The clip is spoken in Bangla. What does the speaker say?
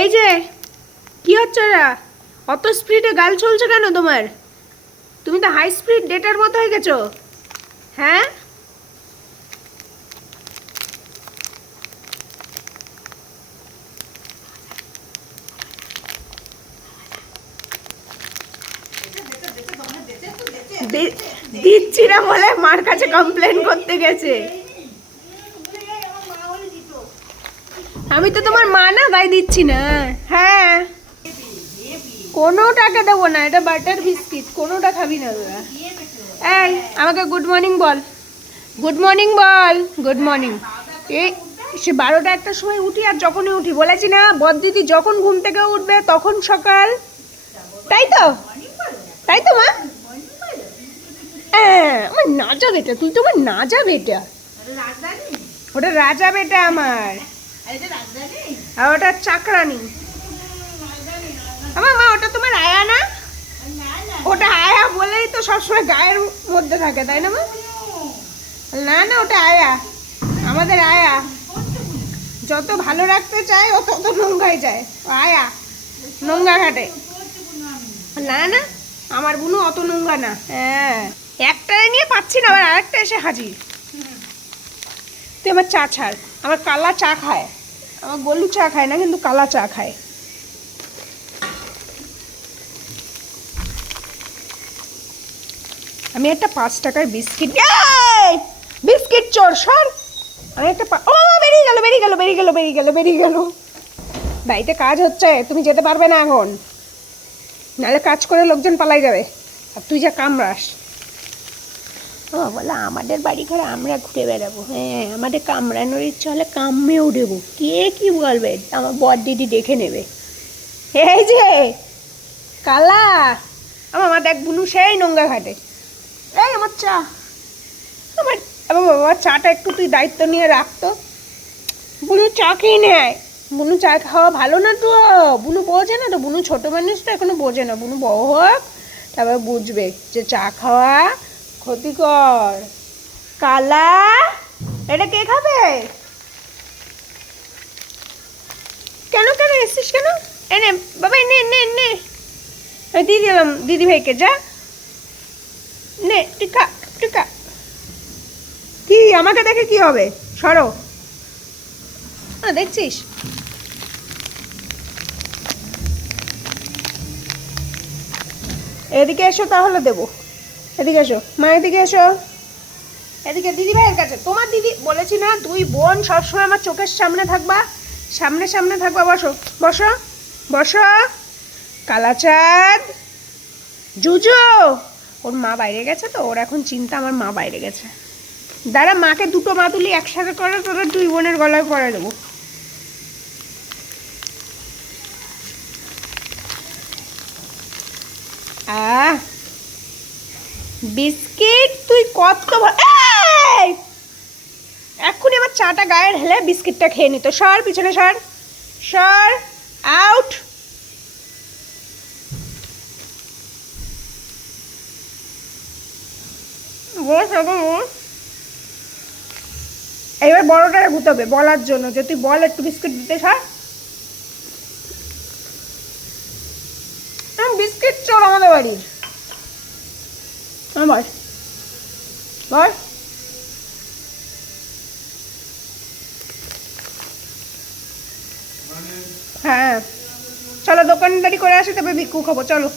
এই যে কি হচ্ছে ওরা, অত স্পিডে গাল চলছে কেন তোমার? তুমি তো হাই স্পিড ডেটার মতো হয়ে গেছো। হ্যাঁ, দিচ্ছি না বলে মার কাছে কমপ্লেন করতে গেছে। আমি তো তোমার মা না, তাই দিচ্ছি না। হ্যাঁ, কোনো টাকা দেবো না, এটা বাটার বিস্কিট, কোনোটা খাবি না তোরা। এই আমাকে গুড মর্নিং বল, গুড মর্নিং বল, গুড মর্নিং। এই সে 12টা 1টার সময় উঠি, আর যখনই উঠি বলেছি না বড়দিদি যখন ঘুম থেকে উঠবে তখন সকাল, তাই তো? তাই তো মা? হ্যাঁ, আমার নাজা বেটা, তুই তো আমার নাজা বেটা। ওটা রাজা বেটা আমার, আর ওটা চাকরানি আমার মা। ওটা তোমার আয়া না? ওটা আয়া বলেই তো সবসময় গায়ের মধ্যে থাকে, তাই না মা? না না, ওটা আয়া, আমাদের আয়া। যত ভালো রাখতে চায় ও তত নোংরায় যায়। ও আয়া নোংরা ঘাটে। না না, আমার বুনু অত নোংরা না। হ্যাঁ, একটাই নিয়ে পাচ্ছি না, আবার আরেকটা এসে হাজির। তুই আমার চা ছাড়, আমার কালা চা খায়, আমার গলু চা খায় না, কিন্তু কালা চা খায়। আমি একটা 5 টাকার বিস্কিট, বিস্কিট চোর সর। আমি একটা ও বেরিয়ে গেল, বেরিয়ে গেল, বেরিয়ে গেল, বেরিয়ে গেল, বেরিয়ে গেল। বাড়িতে কাজ হচ্ছে, তুমি যেতে পারবে না এখন, নাহলে কাজ করে লোকজন পালাই যাবে, আর তুই যা কামড়াস। ও বলে আমাদের বাড়ি ঘরে আমরা ঘুরে বেড়াবো। হ্যাঁ, আমাদের কামড়ানোর ইচ্ছা হলে কামড়েও দেবো, কে কি বলবে, আমার বর দিদি দেখে নেবে। এই যে কালা, আমার দেখ বুনু সেই নোংরা ঘাটে। এই আমার চা, আমার বাবা চাটা একটু তুই দায়িত্ব নিয়ে রাখতো। বুনু চা খেয়ে নেয়, বুনু চা খাওয়া ভালো না তো, বুনু বোঝে না তো, বুনু ছোট মানুষ তো এখনো বোঝে না, বুনু বড় হোক তারপর বুঝবে যে চা খাওয়া ক্ষতিকর। কালা, এটা কে খাবে? কেন কেন এসছিস কেন? এনে বাবা, নে নে নে, দিয়ে দিলাম দিদি ভাইকে, যা নে, টিকা টিকা। কি আমাকে দেখে কি হবে, সরো। দেখছিস, এদিকে এসো তাহলে দেবো। এদিকে এসো মা, এদিকে এসো, এদিকে দিদি ভাইয়ের কাছে। তোমার দিদি বলেছি না, দুই বোন সবসময় আমার চোখের সামনে থাকবা, সামনে সামনে থাকবা। বসো বসো বসো। কালাচাঁদ, জুজু, ওর মা বাইরে গেছে তো, ওর এখন চিন্তা আমার মা বাইরে গেছে। দাঁড়া, মাকে দুটো মাদুলি একসাথে করে তোরা দুই বোনের গলায় পরে দেবো। বিস্কিট তুই কত, এক্ষুনি আমার চাটা গায়ে ঢেলে বিস্কিটটা খেয়ে নিত। সর পিছনে, সর সর, আউট। এবার বড়টারে ঘুতবে বলার জন্য যে তুই বল একটু বিস্কিট দিতে। সর, বিস্কিট চোর আমাদের বাড়ির। বল বল। হ্যাঁ চলো, দোকানদারি করে আসি, তবে ভিক্ষু খাবো, চলো।